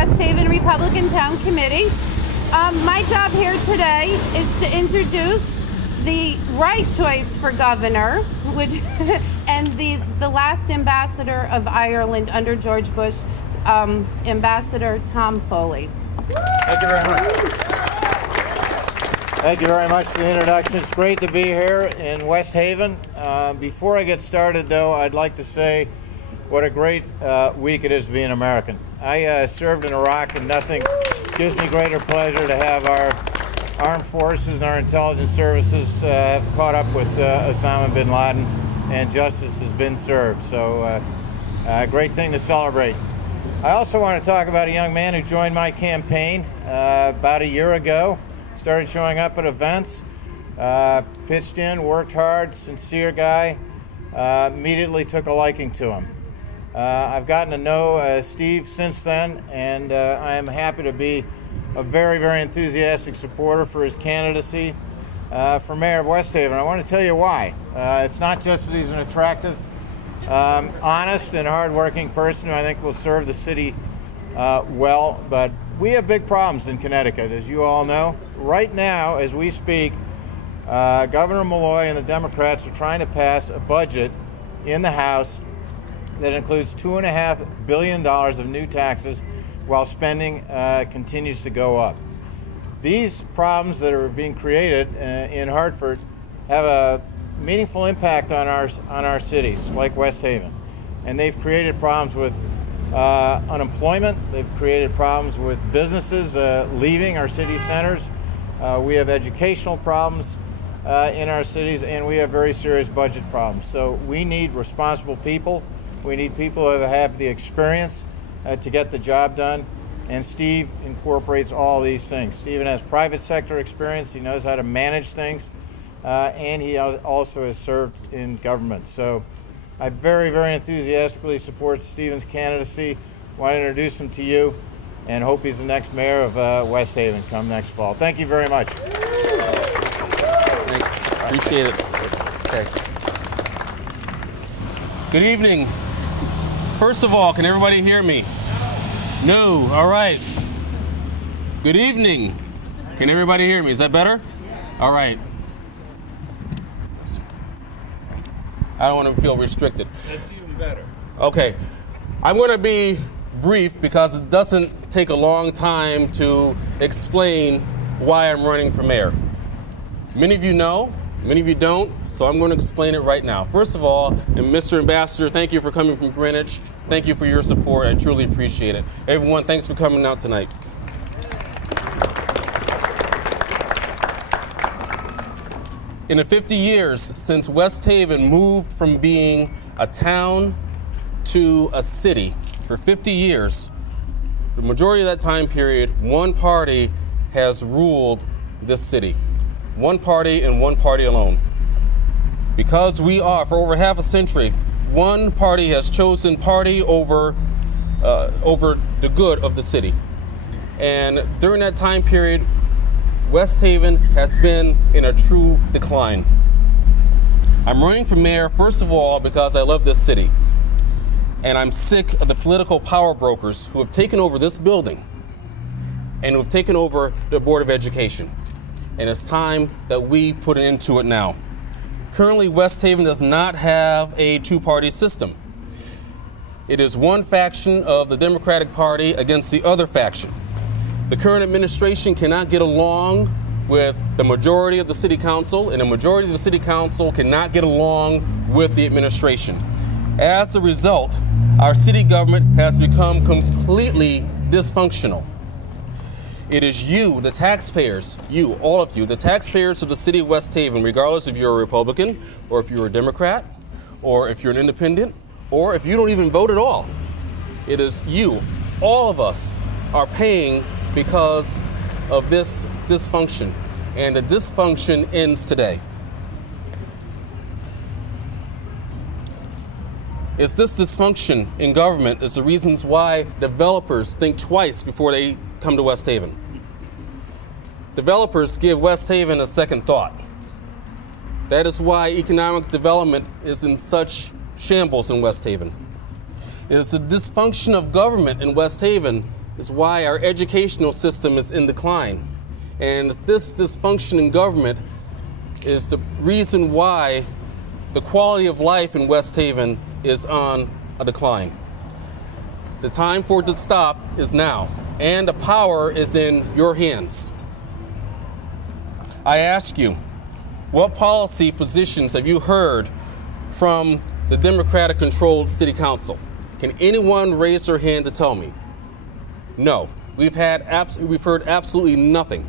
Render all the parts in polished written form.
West Haven Republican Town Committee. My job here today is to introduce the right choice for governor, which and the last ambassador of Ireland under George Bush, Ambassador Tom Foley. Thank you very much. Thank you very much for the introduction. It's great to be here in West Haven. Before I get started, though, I'd like to say what a great week it is to be an American. I served in Iraq, and nothing gives me greater pleasure to have our armed forces and our intelligence services have caught up with Osama Bin Laden, and justice has been served. So a great thing to celebrate. I also want to talk about a young man who joined my campaign about a year ago, started showing up at events, pitched in, worked hard, sincere guy, immediately took a liking to him. I've gotten to know Steve since then, and I am happy to be a very, very enthusiastic supporter for his candidacy for mayor of West Haven. I want to tell you why. It's not just that he's an attractive, honest and hardworking person who I think will serve the city well, but we have big problems in Connecticut, as you all know. Right now, as we speak, Governor Malloy and the Democrats are trying to pass a budget in the House that includes $2.5 billion of new taxes while spending continues to go up. These problems that are being created in Hartford have a meaningful impact on our cities, like West Haven. And they've created problems with unemployment. They've created problems with businesses leaving our city centers. We have educational problems in our cities, and we have very serious budget problems. So we need responsible people. We need people who have the experience to get the job done, and Steve incorporates all these things. Stephen has private sector experience, he knows how to manage things, and he also has served in government. So I very, very enthusiastically support Stephen's candidacy. I want to introduce him to you and hope he's the next mayor of West Haven come next fall. Thank you very much. Thanks, appreciate it. Okay. Good evening. First of all, can everybody hear me? No, all right. Good evening. Can everybody hear me? Is that better? All right. I don't want to feel restricted. That's even better. Okay. I'm going to be brief because it doesn't take a long time to explain why I'm running for mayor. Many of you know, many of you don't, so I'm going to explain it right now. First of all, and Mr. Ambassador, thank you for coming from Greenwich. Thank you for your support. I truly appreciate it. Everyone, thanks for coming out tonight. In the 50 years since West Haven moved from being a town to a city, for 50 years, for the majority of that time period, one party has ruled this city. One party and one party alone. Because we are, for over half a century, one party has chosen party over the good of the city. And during that time period, West Haven has been in a true decline. I'm running for mayor, first of all, because I love this city. And I'm sick of the political power brokers who have taken over this building and who have taken over the Board of Education. And it's time that we put an end to it now. Currently, West Haven does not have a two-party system. It is one faction of the Democratic Party against the other faction. The current administration cannot get along with the majority of the city council, and the majority of the city council cannot get along with the administration. As a result, our city government has become completely dysfunctional. It is you, the taxpayers, you, all of you, the taxpayers of the city of West Haven, regardless if you're a Republican, or if you're a Democrat, or if you're an independent, or if you don't even vote at all. It is you, all of us, are paying because of this dysfunction. And the dysfunction ends today. It's this dysfunction in government is the reasons why developers think twice before they come to West Haven. Developers give West Haven a second thought. That is why economic development is in such shambles in West Haven. It is the dysfunction of government in West Haven is why our educational system is in decline. And this dysfunction in government is the reason why the quality of life in West Haven is on a decline. The time for it to stop is now, and the power is in your hands. I ask you, what policy positions have you heard from the Democratic-controlled City Council? Can anyone raise their hand to tell me? No. We've heard absolutely nothing.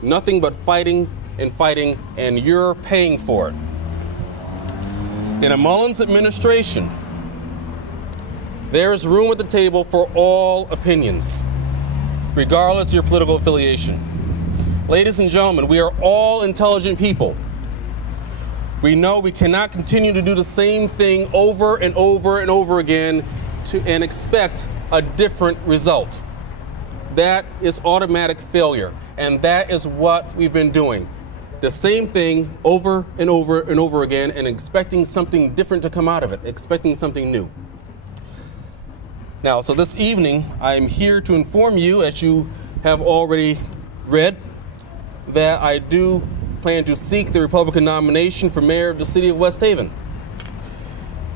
Nothing but fighting, and you're paying for it. In a Mullins administration, there is room at the table for all opinions, regardless of your political affiliation. Ladies and gentlemen, we are all intelligent people. We know we cannot continue to do the same thing over and over and over again and expect a different result. That is automatic failure, and that is what we've been doing. The same thing over and over and over again and expecting something different to come out of it, expecting something new. Now, so this evening, I'm here to inform you, as you have already read, that I do plan to seek the Republican nomination for mayor of the city of West Haven.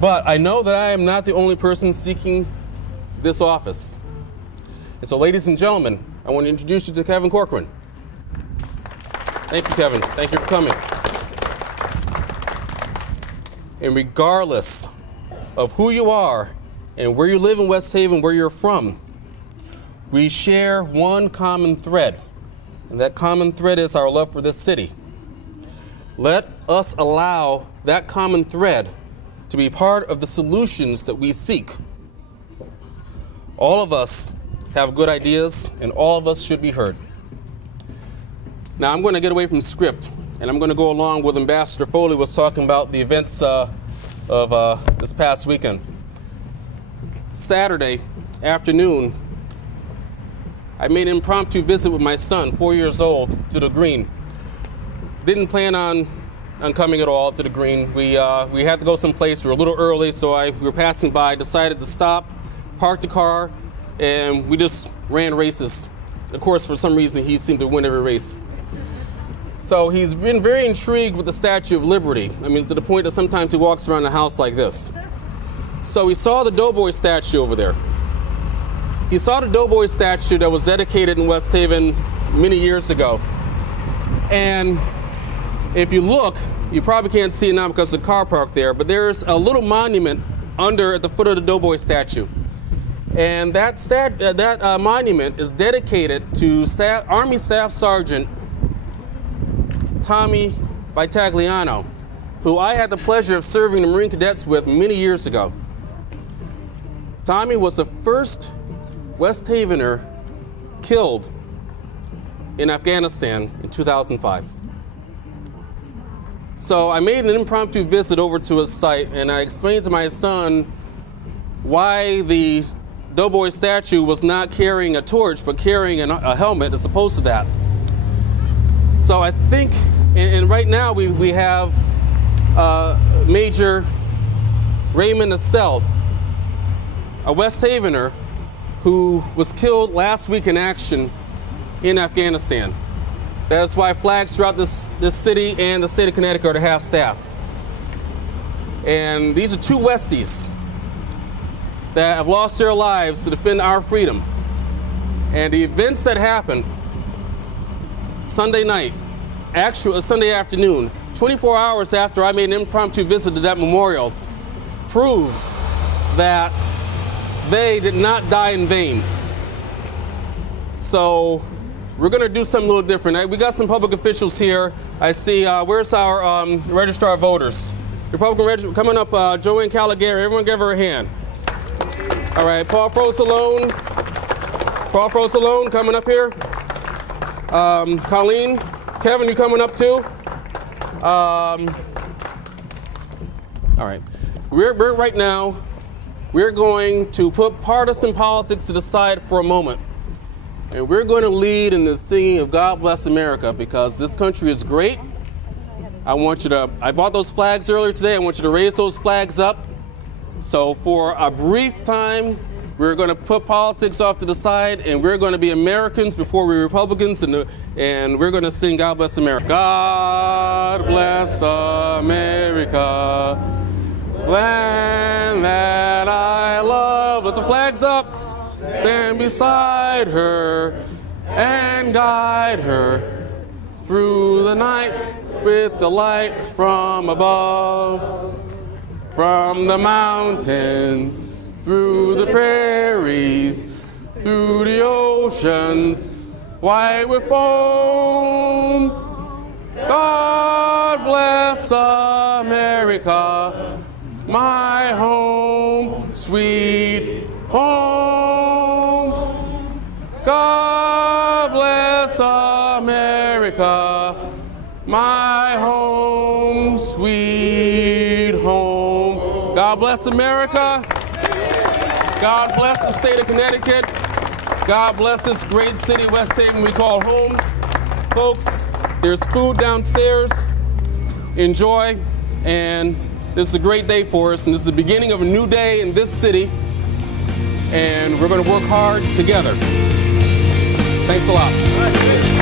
But I know that I am not the only person seeking this office. And so, ladies and gentlemen, I want to introduce you to Kevin Corcoran. Thank you, Kevin. Thank you for coming. And regardless of who you are and where you live in West Haven, where you're from, we share one common thread. And that common thread is our love for this city. Let us allow that common thread to be part of the solutions that we seek. All of us have good ideas, and all of us should be heard. Now, I'm going to get away from script, and I'm going to go along with Ambassador Foley was talking about the events of this past weekend. Saturday afternoon, I made an impromptu visit with my son, 4 years old, to the Green. Didn't plan on coming at all to the Green. We had to go someplace. We were a little early, so we were passing by, decided to stop, park the car, and we just ran races. Of course, for some reason, he seemed to win every race. So he's been very intrigued with the Statue of Liberty. I mean, to the point that sometimes he walks around the house like this. So he saw the Doughboy statue over there. He saw the Doughboy statue that was dedicated in West Haven many years ago. And if you look, you probably can't see it now because of the car parked there, but there's a little monument at the foot of the Doughboy statue. And that monument is dedicated to Army Staff Sergeant Tommy Vitagliano, who I had the pleasure of serving the Marine Cadets with many years ago. Tommy was the first West Havener killed in Afghanistan in 2005. So I made an impromptu visit over to his site, and I explained to my son why the Doughboy statue was not carrying a torch, but carrying a helmet as opposed to that. So I think, and right now we have Major Raymond Estelle, a West Havener who was killed last week in action in Afghanistan. That's why flags throughout this city and the state of Connecticut are half-staff. And these are two Westies that have lost their lives to defend our freedom. And the events that happened Sunday night, actually Sunday afternoon, 24 hours after I made an impromptu visit to that memorial, proves that they did not die in vain. So we're going to do something a little different. We got some public officials here. I see, where's our registrar of voters? Republican registrar, coming up, Joanne Caligari, everyone give her a hand. All right, Paul Frosalone coming up here. Colleen, Kevin, you coming up too? All right, right now, we're going to put partisan politics to the side for a moment. And we're going to lead in the singing of God Bless America, because this country is great. I bought those flags earlier today. I want you to raise those flags up. So for a brief time, We're going to put politics off to the side, and we're going to be Americans before we're Republicans, and we're going to sing God Bless America. God bless America, land that I love. Let the flags up. Stand beside her and guide her through the night with the light from above. From the mountains, through the prairies, through the oceans, white with foam. God bless America, my home, sweet home. God bless America, my home, sweet home. God bless America. God bless the state of Connecticut. God bless this great city, West Haven, we call home. Folks, there's food downstairs. Enjoy. And this is a great day for us. And this is the beginning of a new day in this city. And we're going to work hard together. Thanks a lot.